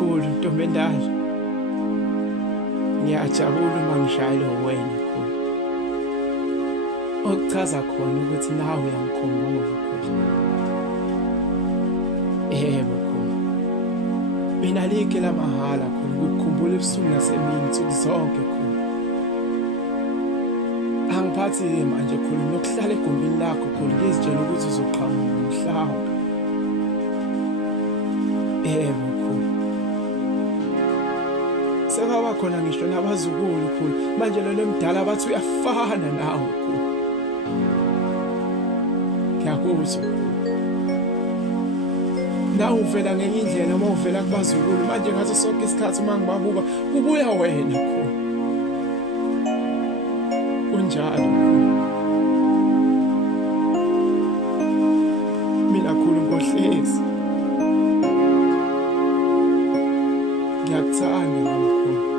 kakhulu ntombi endala. Ngiyajabula uma ngishayelwa wena khulu. Okuchaza khona ukuthi nawe uyangikhumbula khulu. Yebo khulu. Mina like la mahala khulu ukukhumbula ebusuku nasemini nsuku zonke khulu. Angiphathi-ke manje khulu nokuhlala egumbini lakho khulu ngizitshela ukuthi uzoqhamuka mhlawumbe. Yebo khulu. Sekaba khona ngisho nabazukulu khulu manje lo mdala bathi uyafana nawe khulu. Ngiyakuzwa khulu. Nawe uvela ngenye indlela uma uvela kubazukulu manje ngaso sonke isikhathi uma ngibabuka kubuya wena khulu. Kunjalo khulu. Mina khulu Nkohlezi. Ngiyakuthanda mkhulu.